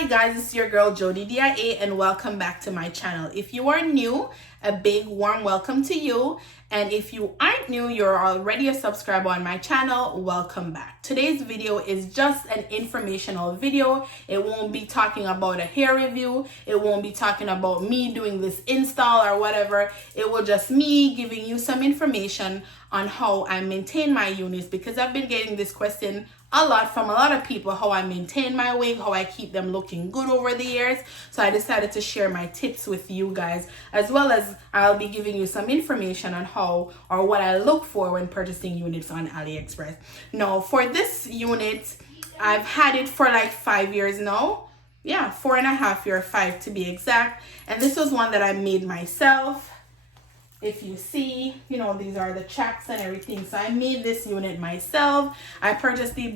Hi guys, it's your girl Jody D.I.A and welcome back to my channel. If you are new, a big warm welcome to you. And if you aren't new, you're already a subscriber on my channel, welcome back. Today's video is just an informational video. It won't be talking about a hair review. It won't be talking about me doing this install or whatever. It will just me giving you some information on how I maintain my units, because I've been getting this question a lot from a lot of people, how I maintain my wig, how I keep them looking good over the years. So I decided to share my tips with you guys, as well as I'll be giving you some information on how or what I look for when purchasing units on AliExpress. Now for this unit, I've had it for like 5 years now. Yeah, 4.5 years, 5 to be exact. And this was one that I made myself. If you see, you know, these are the checks and everything. So I made this unit myself. I purchased these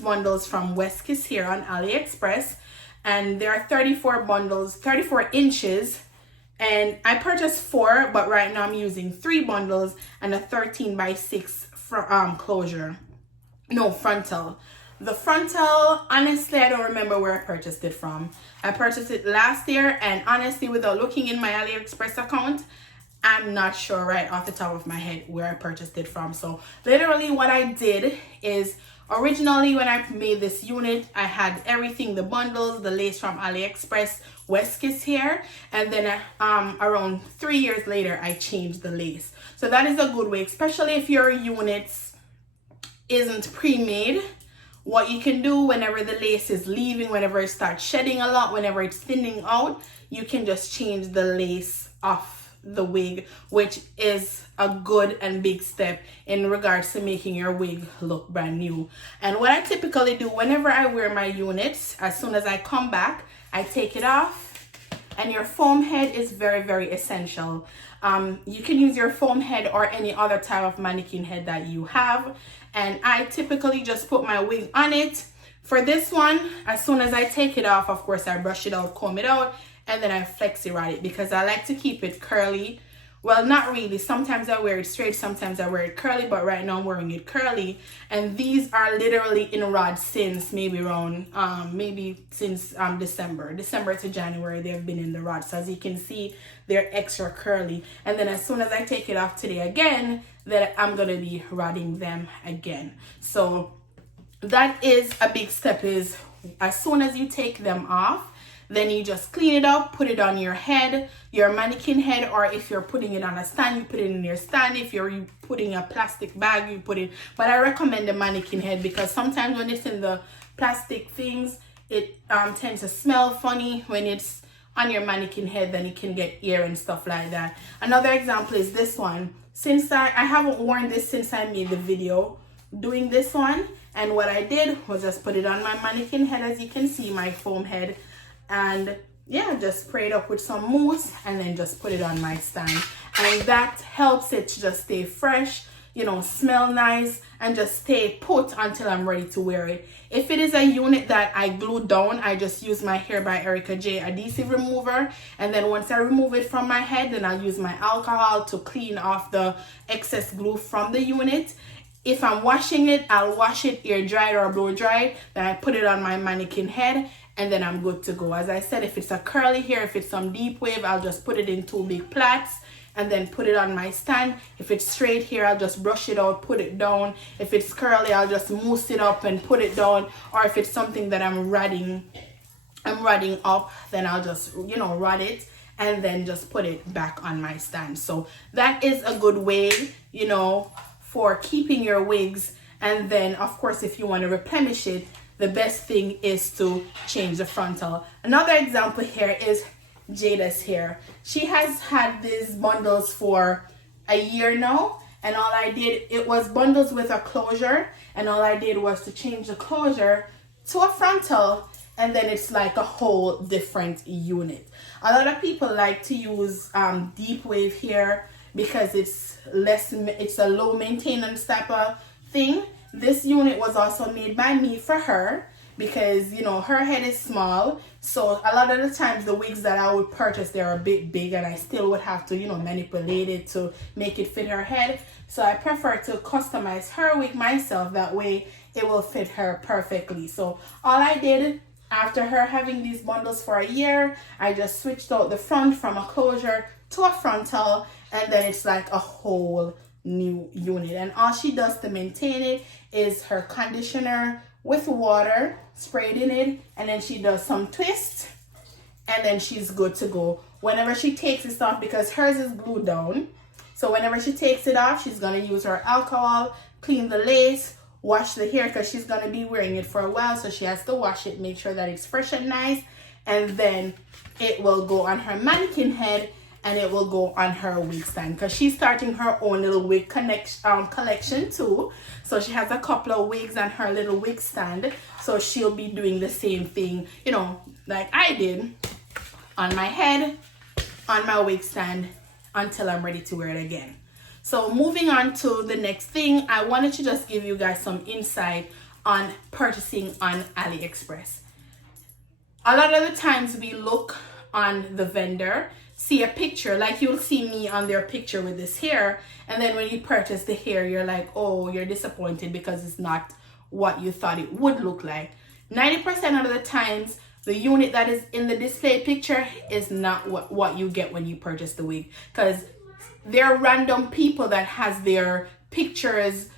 bundles from WIGS here on AliExpress. And there are 34 bundles, 34 inches. And I purchased 4, but right now I'm using 3 bundles and a 13x6 closure. No, frontal. The frontal, honestly, I don't remember where I purchased it from. I purchased it last year, and honestly, without looking in my AliExpress account, I'm not sure right off the top of my head where I purchased it from. So literally what I did is, originally when I made this unit, I had everything, the bundles, the lace from AliExpress, WIGS here, and then around 3 years later I changed the lace. So that is a good way, especially if your unit isn't pre-made. What you can do whenever the lace is leaving, whenever it starts shedding a lot, whenever it's thinning out, you can just change the lace off the wig, which is a good and big step in regards to making your wig look brand new. And what I typically do whenever I wear my units, as soon as I come back, I take it off. And your foam head is very, very essential. You can use your foam head or any other type of mannequin head that you have. And I typically just put my wig on it. For this one, as soon as I take it off, of course, I brush it out, comb it out, and then I flexi rod it because I like to keep it curly. Well, not really. Sometimes I wear it straight, sometimes I wear it curly, but right now I'm wearing it curly. And these are literally in rod since maybe around, since December to January, they've been in the rod. So as you can see, they're extra curly. And then as soon as I take it off today again, then I'm gonna be rodding them again. So that is a big step, is as soon as you take them off, then you just clean it up, put it on your head, your mannequin head, or if you're putting it on a stand, you put it in your stand. If you're putting a plastic bag, you put it. But I recommend the mannequin head because sometimes when it's in the plastic things, it tends to smell funny. When it's on your mannequin head, then it can get air and stuff like that. Another example is this one. Since I haven't worn this since I made the video doing this one, and what I did was just put it on my mannequin head, as you can see, my foam head. And yeah, just spray it up with some mousse and then just put it on my stand. And that helps it to just stay fresh, you know, smell nice, and just stay put until I'm ready to wear it. If it is a unit that I glue down, I just use my Hair by Erica J adhesive remover. And then once I remove it from my head, then I'll use my alcohol to clean off the excess glue from the unit. If I'm washing it, I'll wash it air dried or blow dried. Then I put it on my mannequin head, and then I'm good to go. As I said, if it's a curly hair, if it's some deep wave, I'll just put it in 2 big plaits and then put it on my stand. If it's straight hair, I'll just brush it out, put it down. If it's curly, I'll just mousse it up and put it down. Or if it's something that I'm rodding up, then I'll just, you know, rod it and then just put it back on my stand. So that is a good way, you know, for keeping your wigs. And then of course, if you want to replenish it, the best thing is to change the frontal. Another example here is Jada's hair. She has had these bundles for a year now, and all I did, it was bundles with a closure, and all I did was to change the closure to a frontal, and then it's like a whole different unit. A lot of people like to use deep wave hair because it's a low maintenance type of thing. This unit was also made by me for her because, you know, her head is small. So a lot of the times the wigs that I would purchase, they're a bit big, and I still would have to, you know, manipulate it to make it fit her head. So I prefer to customize her wig myself. That way it will fit her perfectly. So all I did After her having these bundles for a year, I just switched out the front from a closure to a frontal, and then it's like a whole new unit. And all she does to maintain it is her conditioner with water sprayed in it, and then she does some twists, and then she's good to go. Whenever she takes this off, because hers is glued down, so whenever she takes it off, she's going to use her alcohol, clean the lace, wash the hair, because she's going to be wearing it for a while, so she has to wash it, make sure that it's fresh and nice, and then it will go on her mannequin head, and it will go on her wig stand, because she's starting her own little wig collection too. So she has a couple of wigs on her little wig stand, so she'll be doing the same thing, you know, like I did on my head, on my wig stand, until I'm ready to wear it again. So moving on to the next thing, I wanted to just give you guys some insight on purchasing on AliExpress. A lot of the times we look on the vendor, see a picture, like you'll see me on their picture with this hair, and then when you purchase the hair, you're like, oh, you're disappointed because it's not what you thought it would look like. 90% of the times, the unit that is in the display picture is not what you get when you purchase the wig, because there are random people that has their pictures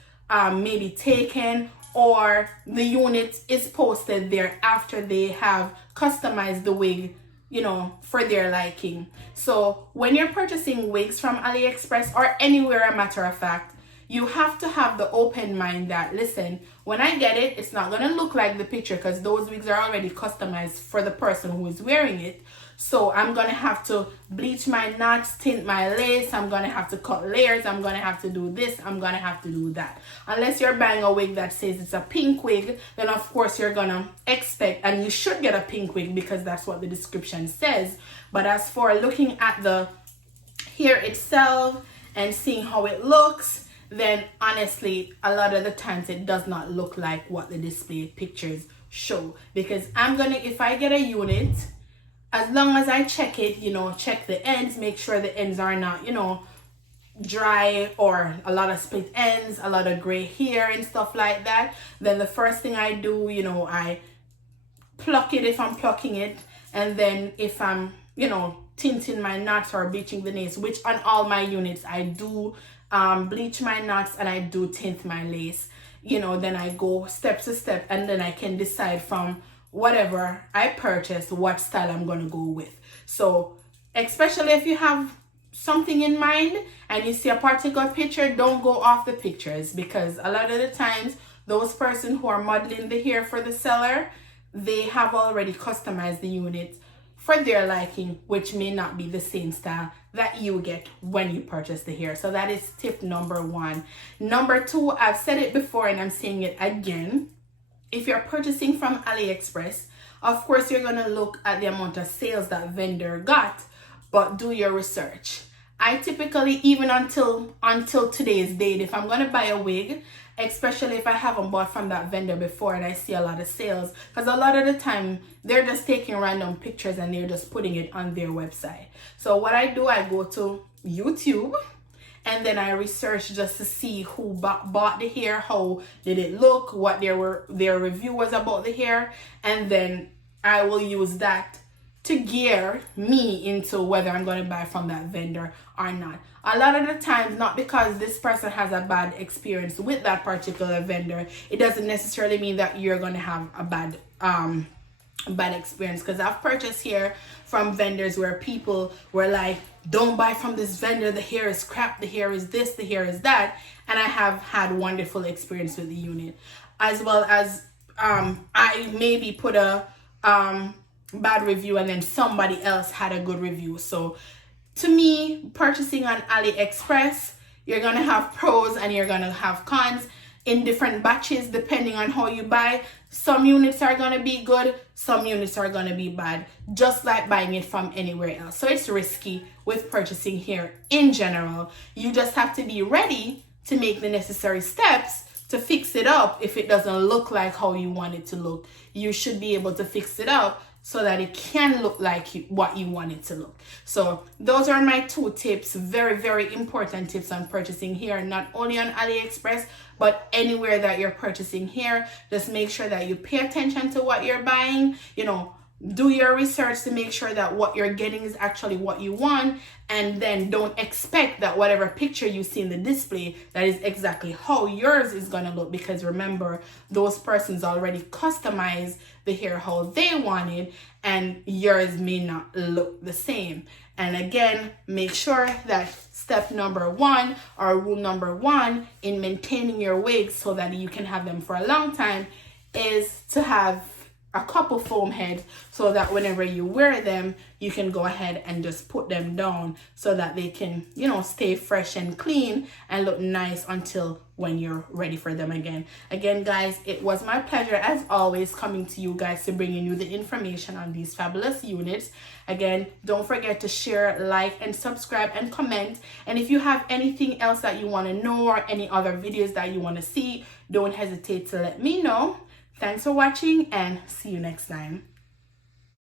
maybe taken, or the unit is posted there after they have customized the wig, you know, for their liking. So when you're purchasing wigs from AliExpress or anywhere, a matter of fact, you have to have the open mind that, listen, when I get it, it's not going to look like the picture, because those wigs are already customized for the person who is wearing it. So I'm going to have to bleach my knots, tint my lace, I'm going to have to cut layers, I'm going to have to do this, I'm going to have to do that. Unless you're buying a wig that says it's a pink wig, then of course you're going to expect, and you should get a pink wig because that's what the description says. But as for looking at the hair itself and seeing how it looks, then honestly, a lot of the times it does not look like what the display pictures show. Because if I get a unit, as long as I check it, you know, check the ends, make sure the ends are not, you know, dry or a lot of split ends, a lot of gray hair and stuff like that, then the first thing I do, you know, I pluck it if I'm plucking it, and then if I'm, you know, tinting my knots or bleaching the nails, which on all my units I do bleach my knots and I do tint my lace, you know, then I go step to step, and then I can decide from whatever I purchase what style I'm going to go with. So especially if you have something in mind and you see a particular picture, don't go off the pictures, because a lot of the times those person who are modeling the hair for the seller, they have already customized the unit for their liking, which may not be the same style that you get when you purchase the hair. So that is tip number 1. Number 2, I've said it before and I'm saying it again. If you're purchasing from AliExpress, of course you're going to look at the amount of sales that vendor got, but do your research. I typically, even until today's date, if I'm going to buy a wig, especially if I haven't bought from that vendor before and I see a lot of sales, because a lot of the time they're just taking random pictures and they're just putting it on their website. So what I do, I go to YouTube and then I research just to see who bought the hair, how did it look, what their review was about the hair, and then I will use that to gear me into whether I'm going to buy from that vendor or not. A lot of the times, not because this person has a bad experience with that particular vendor, it doesn't necessarily mean that you're going to have a bad experience. Because I've purchased hair from vendors where people were like, don't buy from this vendor, the hair is crap, the hair is this, the hair is that, and I have had wonderful experience with the unit. As well as I maybe put a bad review and then somebody else had a good review. So to me, purchasing on AliExpress, you're going to have pros and you're going to have cons in different batches depending on how you buy. Some units are going to be good, some units are going to be bad, just like buying it from anywhere else. So it's risky with purchasing here in general. You just have to be ready to make the necessary steps to fix it up if it doesn't look like how you want it to look. You should be able to fix it up so that it can look like what you want it to look. So those are my 2 tips, very, very important tips on purchasing hair, not only on AliExpress, but anywhere that you're purchasing hair. Just make sure that you pay attention to what you're buying, do your research to make sure that what you're getting is actually what you want, and then don't expect that whatever picture you see in the display, that is exactly how yours is going to look, because remember, those persons already customized the hair how they wanted, and yours may not look the same. And again, make sure that step number 1 or rule number 1 in maintaining your wigs so that you can have them for a long time is to have a couple foam heads, so that whenever you wear them, you can go ahead and just put them down so that they can, stay fresh and clean and look nice until when you're ready for them again. Again, guys, it was my pleasure as always coming to you guys to bringing you the information on these fabulous units. Again, don't forget to share, like, and subscribe and comment. And if you have anything else that you want to know or any other videos that you want to see, don't hesitate to let me know. Thanks for watching and see you next time.